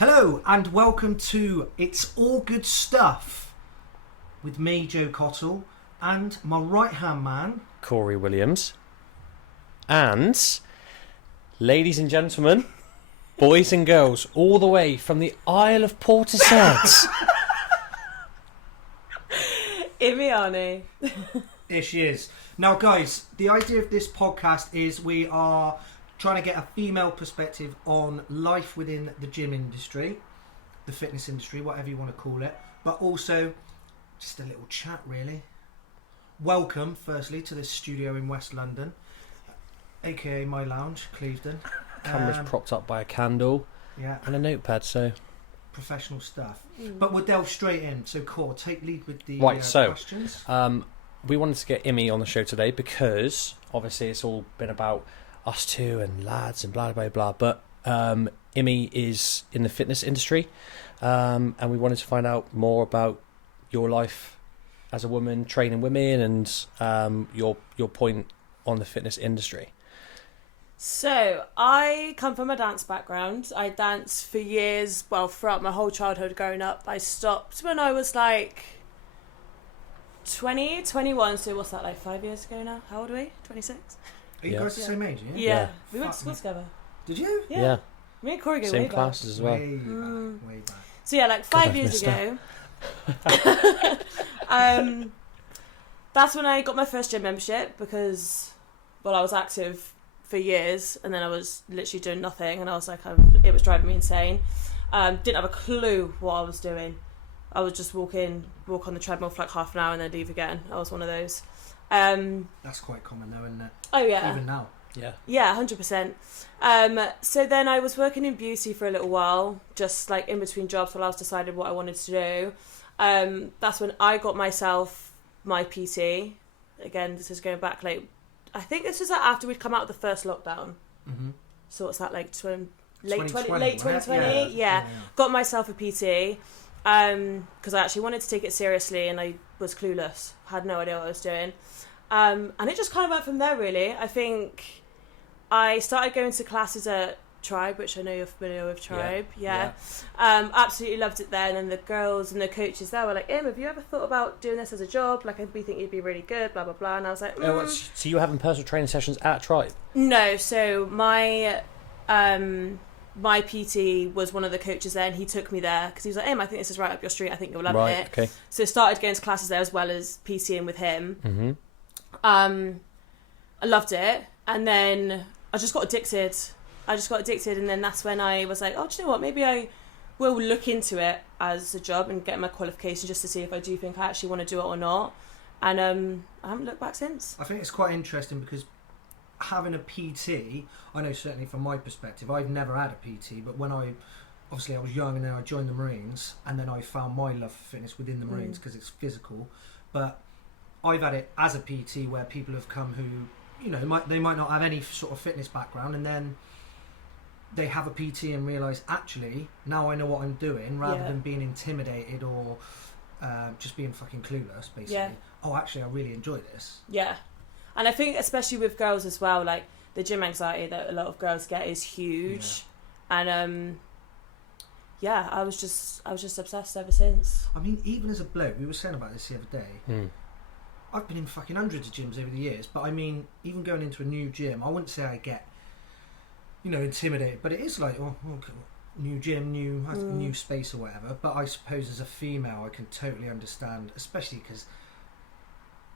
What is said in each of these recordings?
Hello and welcome to It's All Good Stuff with me, Joe Cottle, and my right-hand man, Corey Williams. And, ladies and gentlemen, boys and girls, all the way from the Isle of Portishead. Immy. Here she is. Now, guys, the idea of this podcast is we are trying to get a female perspective on life within the gym industry, the fitness industry, whatever you want to call it, but also just a little chat, really. Welcome, firstly, to this studio in West London, aka my lounge, Clevedon. Camera's propped up by a candle and a notepad, so... Professional stuff. But we'll delve straight in. So, Cor, take lead with the questions. We wanted to get Immy on the show today because, obviously, it's all been about us two and lads and blah, blah, blah. But Immy is in the fitness industry, and we wanted to find out more about your life as a woman, training women, and your point on the fitness industry. So, I come from a dance background. I danced for years, well, throughout my whole childhood growing up. I stopped when I was like 20, 21, so what's that, like 5 years ago now? How old are we? 26? Are you guys the same age, yeah? Yeah. We went to school together. Did you? Yeah. Me and Corey go Same way classes back. as well. Way back. So yeah, like 5 years ago, that's when I got my first gym membership because, well, I was active for years and then I was literally doing nothing and I was like, it was driving me insane. Didn't have a clue what I was doing. I would just walk on the treadmill for like half an hour and then leave again. I was one of those. That's quite common though, isn't it? Oh yeah. Even now. Yeah, 100%. So then I was working in beauty for a little while, just like in between jobs while I was deciding what I wanted to do. That's when I got myself my PT. Again, this is going back like, I think this was like after we'd come out of the first lockdown. Mm-hmm. So what's that, like late 2020? Yeah. Got myself a PT because I actually wanted to take it seriously and I was clueless, had no idea what I was doing. And it just kind of went from there, really. I think I started going to classes at Tribe, which I know you're familiar with Tribe. Yeah. Absolutely loved it then. And the girls and the coaches there were like, have you ever thought about doing this as a job? Like, we think you'd be really good, blah, blah, blah. And I was like, So you were having personal training sessions at Tribe? No. So my PT was one of the coaches there and he took me there because he was like, I think this is right up your street. I think you'll love it. Okay. So I started going to classes there as well as PTing with him. Mm-hmm. I loved it. And then I just got addicted. And then that's when I was like, do you know what? Maybe I will look into it as a job and get my qualification just to see if I do think I actually want to do it or not. And I haven't looked back since. I think it's quite interesting because having a PT, I know certainly from my perspective, I've never had a PT, but when I was young and then I joined the Marines and then I found my love for fitness within the Marines because it's physical. But I've had it as a PT where people have come who, they might not have any sort of fitness background and then they have a PT and realise, actually, now I know what I'm doing, rather than being intimidated or just being fucking clueless, basically. Yeah. Oh, actually, I really enjoy this. Yeah. And I think, especially with girls as well, like, the gym anxiety that a lot of girls get is huge. Yeah. And, I was just obsessed ever since. I mean, even as a bloke, we were saying about this the other day, I've been in fucking hundreds of gyms over the years, but I mean, even going into a new gym, I wouldn't say I get, intimidated, but it is like, okay, new gym, new space or whatever. But I suppose as a female, I can totally understand, especially because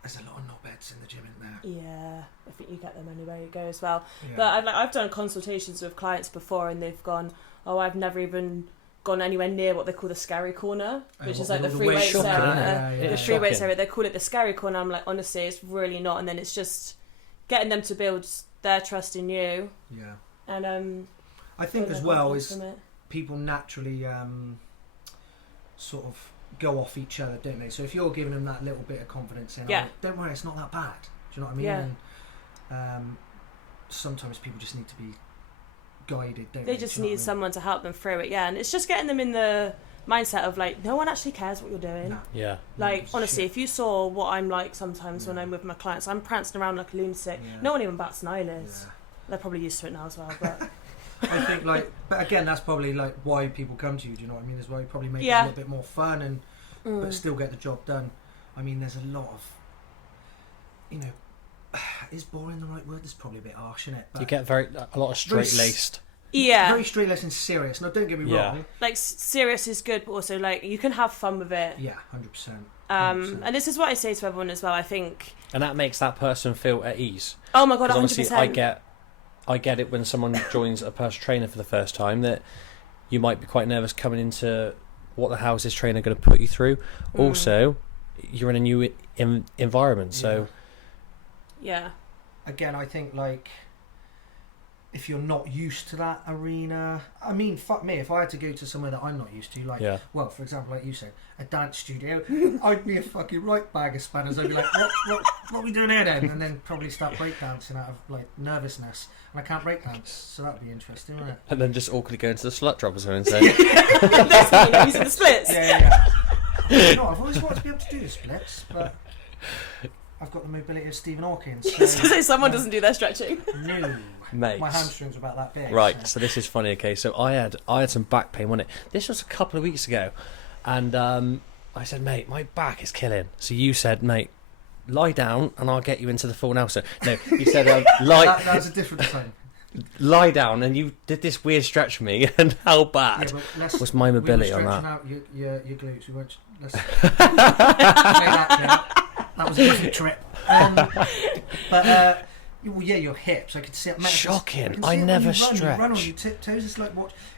there's a lot of knobheads in the gym, isn't there? Yeah, I think you get them anywhere you go as well. Yeah. But I've done consultations with clients before, and they've gone, I've never even gone anywhere near what they call the scary corner, which is like the free weights area. The free weights area, they call it the scary corner. I'm like, honestly, it's really not. And then it's just getting them to build their trust in you. Yeah. And I think as well is people naturally sort of go off each other, don't they? So if you're giving them that little bit of confidence, saying, don't worry, it's not that bad. Do you know what I mean? Yeah. And sometimes people just need to be guided, don't they? They just need someone to help them through it, and it's just getting them in the mindset of like, no one actually cares what you're doing. No. Yeah. Like, honestly, if you saw what I'm like sometimes when I'm with my clients, I'm prancing around like a lunatic. Yeah. No one even bats an eyelid. Yeah. They're probably used to it now as well, but I think like, but again, that's probably like why people come to you. Do you know what I mean? As well, you probably make it a Yeah. little bit more fun and but still get the job done. I mean, there's a lot of, you know, is boring the right word? It's probably a bit harsh, isn't it? But You get a lot of straight laced. Yeah. very straight laced and serious. Now, don't get me Yeah. wrong. Like, serious is good, but also, like, you can have fun with it. Yeah, 100%. And this is what I say to everyone as well, I think. And that makes that person feel at ease. Oh my God, 'Cause 100%. obviously, I get it when someone joins a personal trainer for the first time that you might be quite nervous coming into what the hell is this trainer going to put you through. Also, you're in a new environment, so Yeah. Again, I think like if you're not used to that arena, I mean, fuck me, if I had to go to somewhere that I'm not used to, like, yeah. well, for example, like you said, a dance studio, I'd be a fucking right bag of spanners. I'd be like, what are we doing here then? And then probably start breakdancing out of like nervousness. And I can't breakdance, so that'd be interesting, wouldn't it? And then just awkwardly go into the slut drop or something and say, Next thing you know, using the splits. Yeah. You know, I've always wanted to be able to do the splits, but I've got the mobility of Stephen Hawking. So someone doesn't do their stretching. No. mate. My hamstrings are about that big. Right, so this is funny. Okay, so I had some back pain, wasn't it? This was a couple of weeks ago, and I said, mate, my back is killing. So you said, mate, lie down, and I'll get you into the full Nelson. No, you said lie. That was a different time. Lie down, and you did this weird stretch for me, and how bad was my mobility we were on stretching that? out your glutes. We weren't. Let's play that was a different trip. But well, yeah, your hips. I could see it. Shocking. I never You run on stretch. your tiptoes. It's like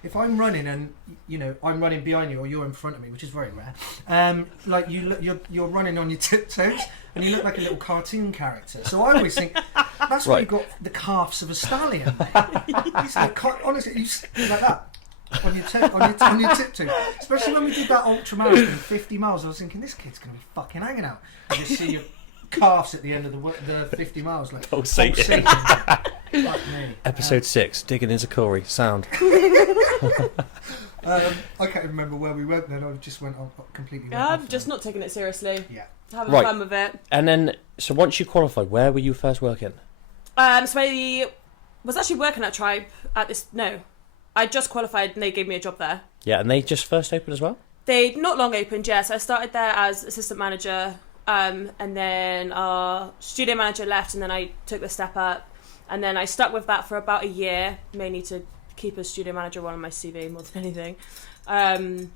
if I'm running and you know I'm running behind you or you're in front of me, which is very rare. Like you're running on your tiptoes and you look like a little cartoon character. So I always think that's why Right. you've got the calves of a stallion. Honestly, you like that. On your tiptoe, especially when we did that ultra marathon, 50 miles. I was thinking this kid's gonna be fucking hanging out. You just see your calves at the end of the 50 miles, like Pulsating. Fuck me. Episode 6, digging into Corey. Sound. I can't remember where we went then. I just went on completely. Yeah, I'm just not taking it seriously. Yeah. Having Right. fun with it. And then, so once you qualified, where were you first working? So I was actually working at Tribe at this. No, I just qualified and they gave me a job there. Yeah, and they just first opened as well? They not long opened, yeah. So I started there as assistant manager, and then our studio manager left, and then I took the step up, and then I stuck with that for about a year, mainly to keep a studio manager role on my CV more than anything. And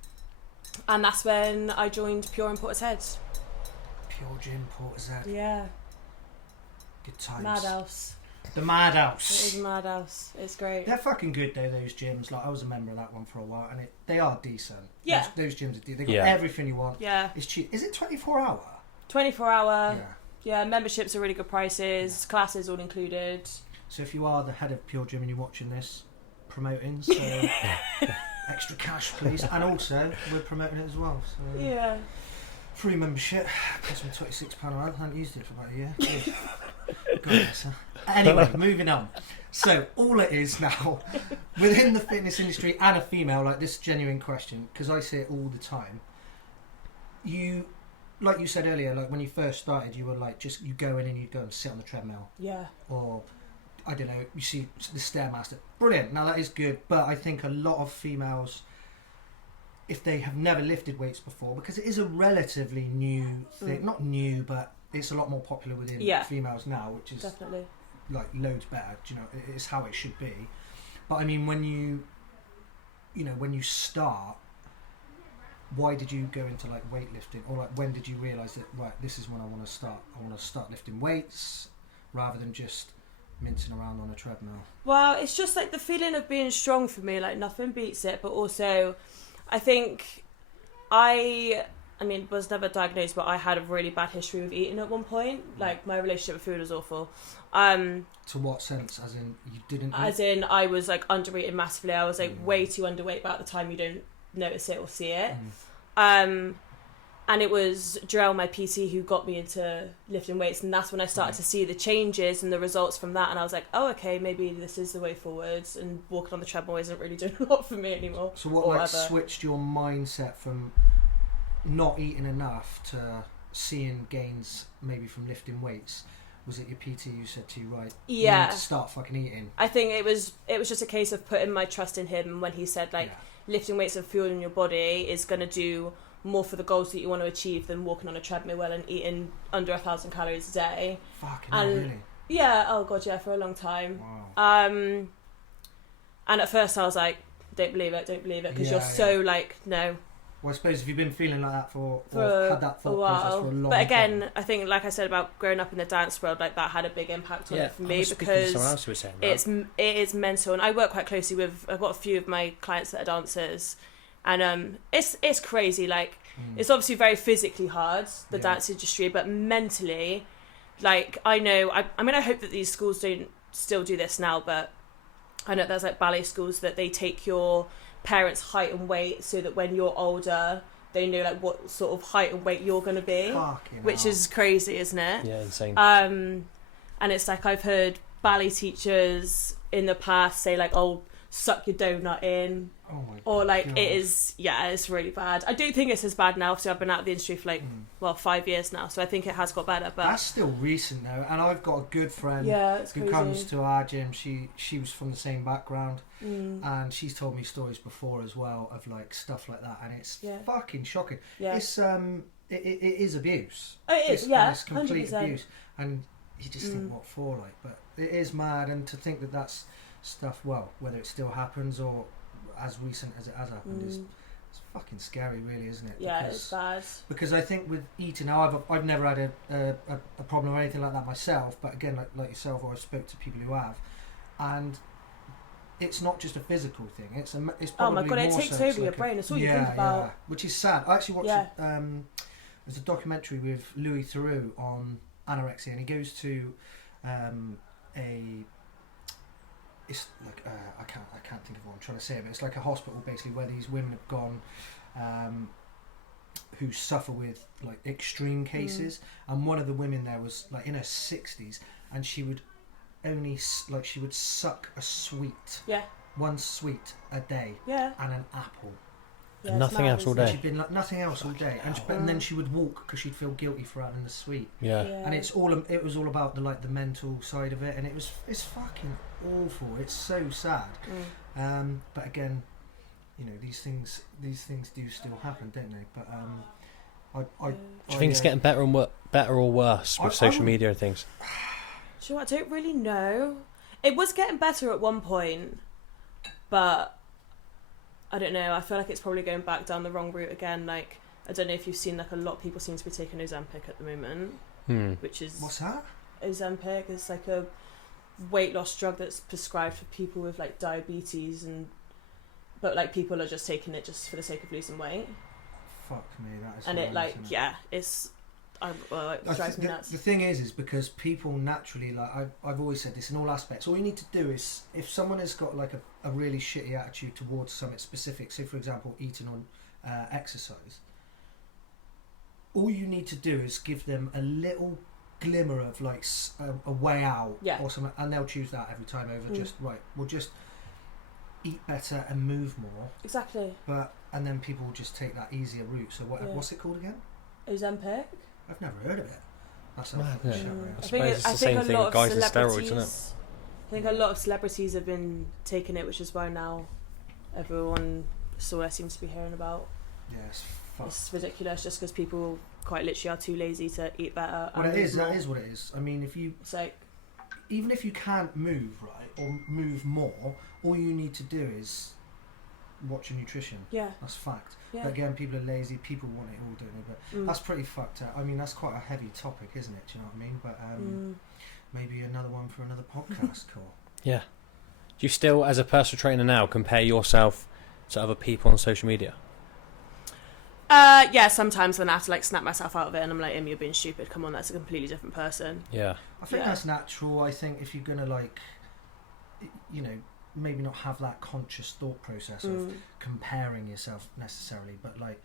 that's when I joined Pure in Portishead. Pure Gym, Portishead. Yeah, Good times. madhouse. The It Madhouse. is madhouse. It's great. They're fucking good though. Those gyms. Like I was a member of that one for a while, and they are decent. Yeah. Those gyms are. They got Yeah. everything you want. Yeah, It's cheap. Is it 24-hour? 24-hour. Yeah. Yeah, memberships are really good prices. Classes all included. So if you are the head of Pure Gym and you're watching this, promoting, so extra cash please. And also we're promoting it as well. So Yeah. free membership. Cost me £26 a month. I haven't used it for about a year. God bless her. Anyway, moving on. So all it is now within the fitness industry and a female, like this genuine question, because I see it all the time. You, like you said earlier, like when you first started, you were like just you go in and you go and sit on the treadmill. Yeah. Or I don't know, you see the Stairmaster. Brilliant. Now that is good, but I think a lot of females, if they have never lifted weights before, because it is a relatively new thing, not new, but it's a lot more popular within females now, which is Definitely. like loads better. You know, it's how it should be. But I mean, when you start, why did you go into like weightlifting, or like when did you realise that right, this is when I want to start? I want to start lifting weights rather than just mincing around on a treadmill. Well, it's just like the feeling of being strong for me. Like nothing beats it. But also, I think I mean, was never diagnosed, but I had a really bad history with eating at one point. Like my relationship with food was awful. To what sense? As in, you didn't? As in, I was like under-eating massively. I was like way too underweight, but at the time you don't notice it or see it. And it was Jarell, my PT, who got me into lifting weights, and that's when I started to see the changes and the results from that. And I was like, oh, okay, maybe this is the way forwards. And walking on the treadmill isn't really doing a lot for me anymore. So what like switched your mindset from not eating enough to seeing gains maybe from lifting weights? Was it your PT who said to you, right, Yeah. you need to start fucking eating? I think it was just a case of putting my trust in him when he said, like, lifting weights and fueling your body is going to do more for the goals that you want to achieve than walking on a treadmill and eating under 1,000 calories a day. Fucking hell, really? Yeah, oh god, yeah, for a long time. Wow. And at first I was like, don't believe it, because you're so like, no. Well, I suppose if you've been feeling like that or had that thought a while. process for a long time. But again, I think, like I said about growing up in the dance world, like that had a big impact on it for me, because someone else who was saying that. it is mental. And I work quite closely with, I've got a few of my clients that are dancers, and it's crazy. Like, it's obviously very physically hard, the dance industry, but mentally, like, I know, I mean, I hope that these schools don't still do this now, but I know there's like ballet schools that they take your parents' height and weight so that when you're older they know like what sort of height and weight you're going to be, which is crazy, isn't it? Yeah, insane. And it's like, I've heard ballet teachers in the past say like, oh, suck your donut in, or like God. It is, it's really bad. I do think it's as bad now, so I've been out of the industry for like 5 years now, so I think it has got better, but that's still recent though. And I've got a good friend who comes to our gym. She was from the same background, and she's told me stories before as well of like stuff like that, and it's fucking shocking. It's it is abuse. It is, it's complete 100%. abuse, and you just think what for, like, but it is mad. And to think that that's stuff, well, whether it still happens or as recent as it has happened, is it's fucking scary, really, isn't it? Yeah, it's bad. Because I think with eating now, I've never had a problem or anything like that myself, but again, like yourself, or I spoke to people who have, and it's not just a physical thing. It's probably oh my god, it more takes so, over your brain. It's all you think about. Which is sad. I actually watched there's a documentary with Louis Theroux on anorexia, and he goes to it's like I can't think of what I'm trying to say, but it's like a hospital basically where these women have gone who suffer with like extreme cases, and one of the women there was like in her 60s, and she would only she would suck a sweet, one sweet a day, and an apple. And nothing else all day. She'd been like nothing else all day, and then she would walk because she'd feel guilty for having the sweet. And it was all about the mental side of it, and it's fucking awful. It's so sad. But again, you know, these things do still happen, don't they? But do you think it's getting better or worse with social media and things? Do you know what? I don't really know. It was getting better at one point, but I don't know. I feel like it's probably going back down the wrong route again. Like, I don't know if you've seen, like, a lot of people seem to be taking Ozempic at the moment, which is... What's that? Ozempic is like a weight loss drug that's prescribed for people with like diabetes, but like people are just taking it just for the sake of losing weight. Fuck me, that is. And it like it's. It drives me nuts. The thing is because people naturally, like I've always said this in all aspects, all you need to do is, if someone has got like a really shitty attitude towards something specific, say for example eating or exercise, all you need to do is give them a little glimmer of like a way out or something, and they'll choose that every time over just we'll just eat better and move more. Exactly. And then people will just take that easier route. So what's it called again? Ozempic. I've never heard of it. That's mad. Yeah. I suppose it's the same thing with guys and steroids, isn't it? I think a lot of celebrities have been taking it, which is why now everyone seems to be hearing about. Yeah, it's ridiculous, just because people quite literally are too lazy to eat better. Well, that is what it is. I mean, even if you can't move right or move more, all you need to do is watch your nutrition. Yeah, that's fact. Yeah. But again, people are lazy. People want it all, don't they? But that's pretty fucked up. I mean, that's quite a heavy topic, isn't it? Do you know what I mean? But maybe another one for another podcast. Cool. Yeah. Do you still, as a personal trainer now, compare yourself to other people on social media? Yeah, sometimes when I have to like snap myself out of it and I'm like, Immy, you're being stupid, come on, that's a completely different person. Yeah. I think that's natural. I think if you're going to like, you know, maybe not have that conscious thought process of comparing yourself necessarily, but like,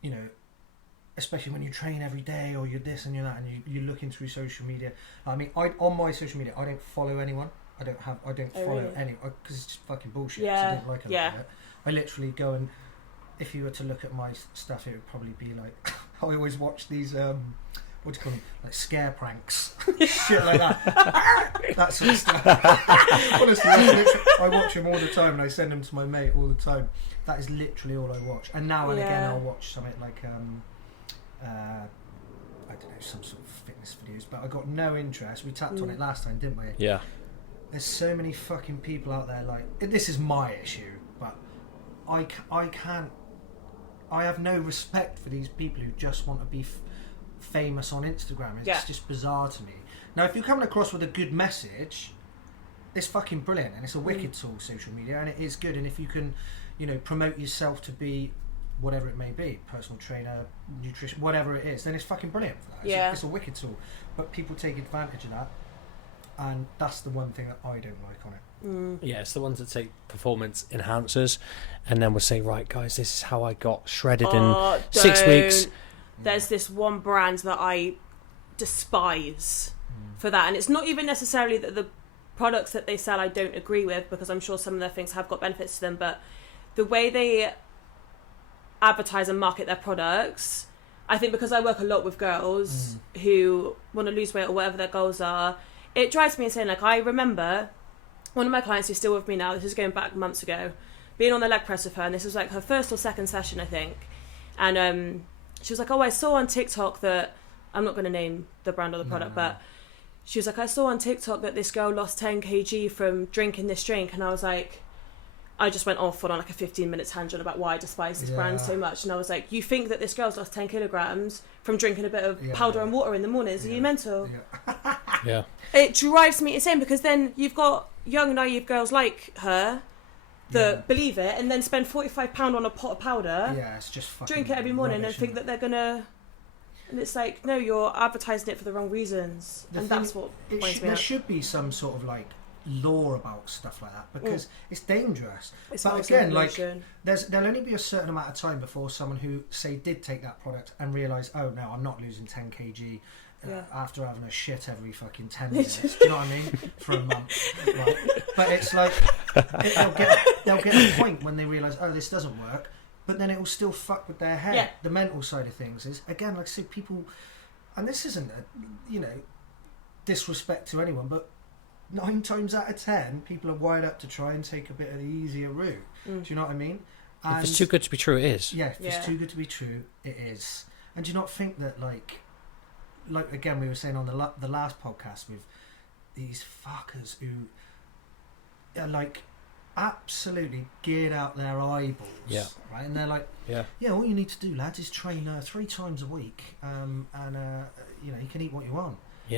you know, especially when you train every day or you're this and you're that and you're looking through social media. I mean, on my social media, I don't follow anyone. I don't follow anyone because it's just fucking bullshit. Yeah. So I don't like it. I literally go and, if you were to look at my stuff, it would probably be like I always watch these what do you call them, like scare pranks, shit like that. That sort of stuff. Honestly, I watch him all the time, and I send him to my mate all the time. That is literally all I watch. And now and again, I'll watch something like I don't know, some sort of fitness videos. But I got no interest. We tapped on it last time, didn't we? Yeah. There's so many fucking people out there. Like, this is my issue, but I can't. I have no respect for these people who just want to be famous on Instagram. It's just bizarre to me. Now, if you're coming across with a good message, it's fucking brilliant, and it's a wicked tool, social media, and it is good. And if you can, promote yourself to be whatever it may be, personal trainer, nutrition, whatever it is, then it's fucking brilliant for that. It's a wicked tool. But people take advantage of that, and that's the one thing that I don't like on it. Yeah, it's the ones that take performance enhancers and then will say, right guys, this is how I got shredded in 6 weeks. There's this one brand that I despise for that, and it's not even necessarily that the products that they sell I don't agree with, because I'm sure some of their things have got benefits to them, but the way they advertise and market their products, I think because I work a lot with girls who want to lose weight or whatever their goals are, it drives me insane. Like, I remember one of my clients who's still with me now, this is going back months ago, being on the leg press with her, and this was like her first or second session, I think. And she was like, I saw on TikTok that, I'm not going to name the brand or the product, but she was like, I saw on TikTok that this girl lost 10 kg from drinking this drink. And I was like, I just went off on like a 15-minute tangent about why I despise this brand so much. And I was like, you think that this girl's lost 10 kilograms from drinking a bit of powder and water in the mornings? Are you mental? Yeah. It drives me insane, because then you've got young, naive girls like her that believe it and then spend £45 on a pot of powder. Yeah, it's just fucking drink it every morning rubbish, and think that they're gonna. And it's like, no, you're advertising it for the wrong reasons, that's what winds me there up. should be some sort of like law about stuff like that, because it's dangerous. It's but again, like, there'll only be a certain amount of time before someone who say did take that product and realise, oh no, I'm not losing 10 kg. After having a shit every fucking 10 minutes, do you know what I mean? For a month, right? But it's like they'll get a point when they realise, oh, this doesn't work, but then it will still fuck with their head. The mental side of things is, again, like I said, people, and this isn't disrespect to anyone, but 9 times out of 10, people are wired up to try and take a bit of the easier route. Do you know what I mean? And if it's too good to be true, it is. Yeah, if it's too good to be true, it is. And do you not think that, like again, we were saying on the last podcast with these fuckers who are like absolutely geared out their eyeballs, right? And they're like, all you need to do, lads, is train 3 times a week, and you can eat what you want.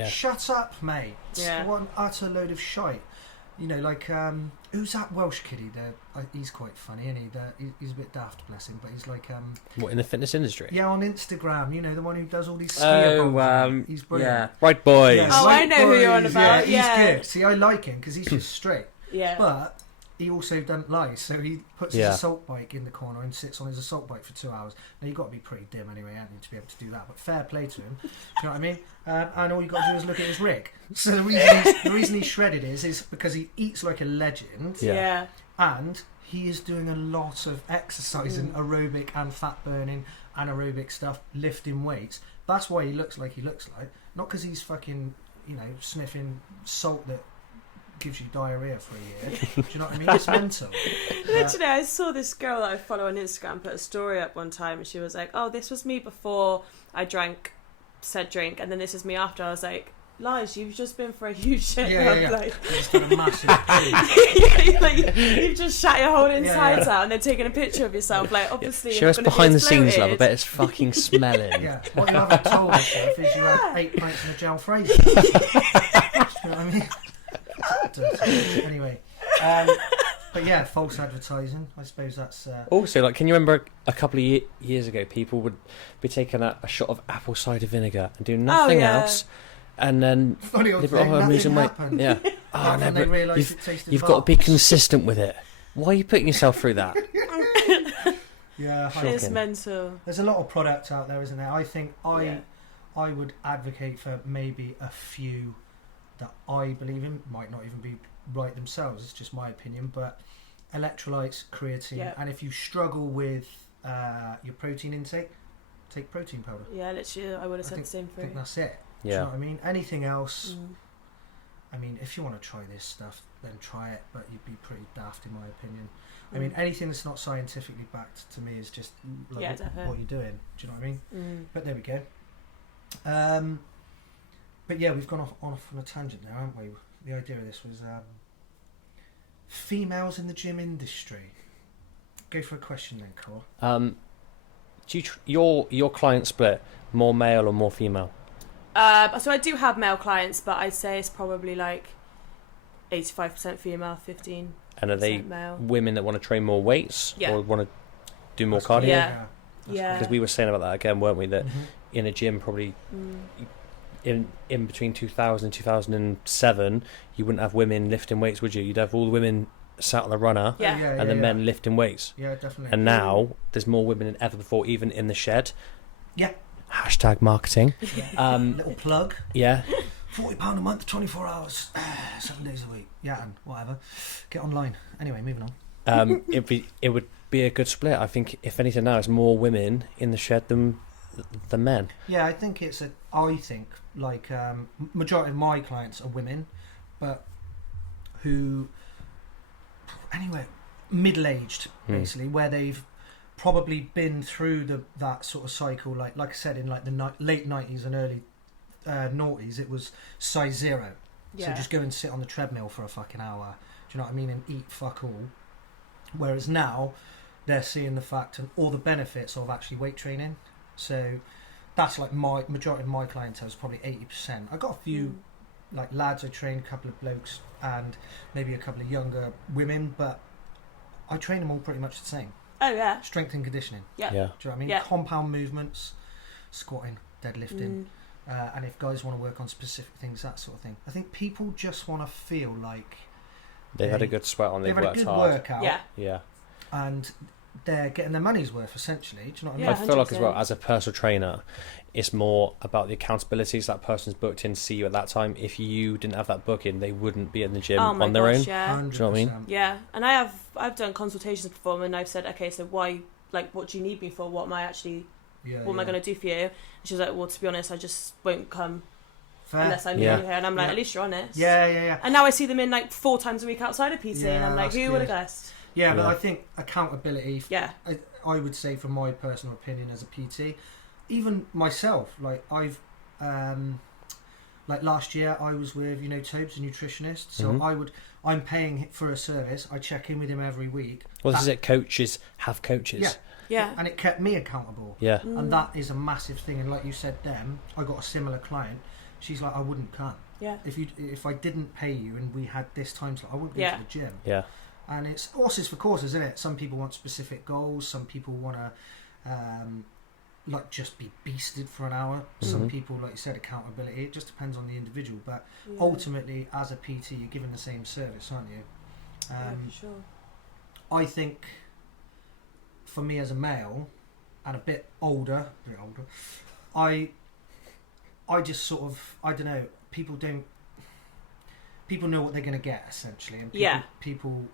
Shut up, mate. What an utter load of shite. Like, who's that Welsh kiddie there? He's quite funny, isn't he? He's a bit daft, bless him, but he's like... what, in the fitness industry? Yeah, on Instagram, the one who does all these skier he's brilliant. Yeah. Right Boys. Yeah, I know who you're on about. He's good. See, I like him, because he's just straight. But he also doesn't lie, so he puts his assault bike in the corner and sits on his assault bike for 2 hours. Now, you've got to be pretty dim anyway, haven't you, to be able to do that, but fair play to him. Do you know what I mean? And all you've got to do is look at his rig. So the reason he's shredded is because he eats like a legend, and he is doing a lot of exercising, aerobic and fat burning, anaerobic stuff, lifting weights. That's why he looks like he looks like, not because he's fucking, sniffing salt that gives you diarrhea for a year. Do you know what I mean? It's mental. Literally, I saw this girl that I follow on Instagram put a story up one time, and she was like, oh, this was me before I drank said drink, and then this is me after. I was like, lies, you've just been for a huge shit. Like, just done a massive like, you've just shat your whole insides out and then taken a picture of yourself. Like, obviously, show us behind the scenes, love. I bet it's fucking smelling. What you haven't told us is you had 8 pints in a gel freezer. Do you know what I mean? Anyway, but yeah, false advertising, I suppose that's also, like, can you remember a couple of years ago people would be taking a shot of apple cider vinegar and do nothing else, and then I'm losing weight. You've got to be consistent with it. Why are you putting yourself through that? It's mental. There's a lot of products out there, isn't there? I think I would advocate for maybe a few that I believe in, might not even be right themselves, it's just my opinion, but electrolytes, creatine, and if you struggle with your protein intake, take protein powder. Yeah, literally, I would have said the same I think thing. that's it. Do Yeah. you know what I mean? Anything else? Mm. I mean, if you want to try this stuff, then try it, but you'd be pretty daft in my opinion. I mean, anything that's not scientifically backed to me is just like Yeah, what definitely. you're doing. Do you know what I mean? Mm. But there we go. But yeah, we've gone off on a tangent now, haven't we? The idea of this was females in the gym industry. Go for a question then, Cor. Do you your client split more male or more female? So I do have male clients, but I'd say it's probably like 85% female, 15% And are they male. women that want to train more weights Yeah. or want to do more That's cardio? cool. Yeah. That's Yeah. Because we were saying about that again, weren't we? That cool. in a gym, probably Mm. in between 2000 and 2007, you wouldn't have women lifting weights, would you? You'd have all the women sat on the runner Yeah. and the men lifting weights. Yeah, definitely. And now there's more women than ever before, even in the shed. Yeah. Hashtag marketing. Little plug. Yeah. £40 a month, 24 hours, 7 days a week. Yeah, and whatever. Get online. Anyway, moving on. It would be a good split. I think if anything now, it's more women in the shed than men. Yeah, I think like majority of my clients are women, but who, anyway, middle-aged basically, where they've probably been through that sort of cycle. Like I said, in like the late 90s and early noughties, it was size 0. Yeah. So just go and sit on the treadmill for a fucking hour. Do you know what I mean? And eat fuck all. Whereas now, they're seeing the fact and all the benefits of actually weight training. So that's like my majority of my clientele is probably 80%. I got a few like lads I train, a couple of blokes, and maybe a couple of younger women, but I train them all pretty much the same. Oh yeah. Strength and conditioning. Yeah. Yeah. Do you know what I mean? Yeah. Compound movements, squatting, deadlifting, and if guys want to work on specific things, that sort of thing. I think people just want to feel like They've had a good sweat on. They've had a worked good hard. workout, Yeah. Yeah. and they're getting their money's worth essentially. Do you know what I mean? Yeah, I feel like as well 100%. as a personal trainer, it's more about the accountabilities that person's booked in to see you at that time. If you didn't have that booking, they wouldn't be in the gym Oh my on their gosh, own. Yeah. 100%. Do you know what I mean? Yeah, and I've done consultations before, and I've said, okay, so why, like, what do you need me for? What am I actually, Yeah, what am I going to do for you? And she was like, well, to be honest, I just won't come Fair. unless I need Yeah. you here. And I'm like, Yeah. at least you're honest. Yeah. And now I see them in like 4 times a week outside of PT, and Yeah, I'm like, that's who would have good. guessed? Yeah, but Yeah. I think accountability. Yeah. I would say, from my personal opinion as a PT, even myself, like I've, like last year I was with Tobes, a nutritionist. So Mhm. I'm paying for a service. I check in with him every week. Well, this is it. Coaches have coaches. Yeah. Yeah. And it kept me accountable. Yeah. And that is a massive thing. And like you said, I got a similar client. She's like, I wouldn't come Yeah. if I didn't pay you and we had this time slot. I wouldn't go Yeah. to the gym. Yeah. And it's horses for courses, isn't it? Some people want specific goals. Some people want to, like, just be beasted for an hour. Some Mhm. people, like you said, accountability. It just depends on the individual. But Yeah. ultimately, as a PT, you're given the same service, aren't you? Yeah, for sure. I think, for me as a male, and a bit older, I just sort of, I don't know. People know what they're going to get, essentially. And people,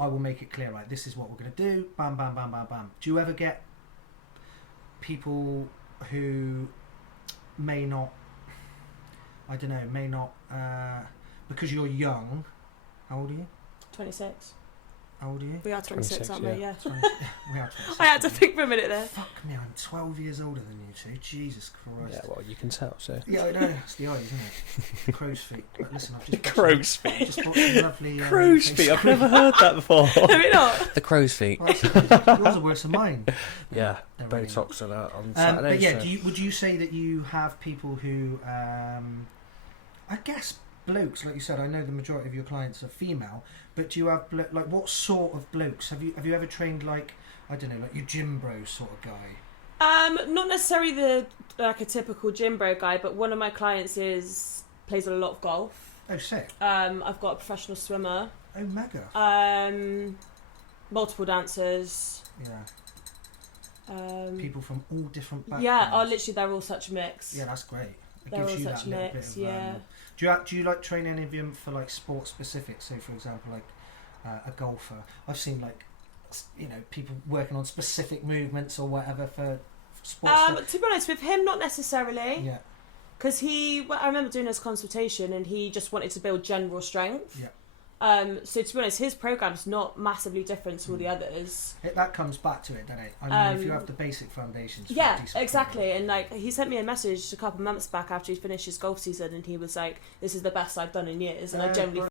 I will make it clear, like, this is what we're going to do. Bam, bam, bam, bam, bam. Do you ever get people who may not, because you're young? How old are you? 26. How old are you? We are 26, 26, aren't we? yeah. Yeah. We are 26. I had to think for a minute there. Fuck me, I'm 12 years older than you two. Jesus Christ. Yeah. Well, you can tell. So. Yeah, I know. It's the eyes, isn't it? Crow's feet. But listen, I've just Crow's feet. just bought some lovely. Crow's feet. I've never heard that before. Have we not? The crow's feet. Well, yours are worse than mine. Yeah. They're really not. Botox on Saturday. But yeah, so. would you say that you have people who, I guess, blokes, like you said, I know the majority of your clients are female, but do you have like what sort of blokes have you ever trained, like, I don't know, like your gym bro sort of guy? Not necessarily like a typical gym bro guy, but one of my clients plays a lot of golf. Oh, sick. I've got a professional swimmer. Oh, mega. Multiple dancers. Yeah. People from all different backgrounds. Yeah, literally they're all such a mix. Yeah, that's great. It They're gives all you such that little mix, bit of, yeah. Do you like train any of them for like sport specific? So, for example, like a golfer. I've seen, like, people working on specific movements or whatever for sports stuff? To be honest, with him, not necessarily. Yeah. Because I remember doing his consultation, and he just wanted to build general strength. Yeah. So to be honest, his program's not massively different to all the others. That comes back to it, doesn't it? I mean, if you have the basic foundations. For a Yeah, decent exactly. program. And like, he sent me a message a couple months back after he finished his golf season, and he was like, "This is the best I've done in years," and I generally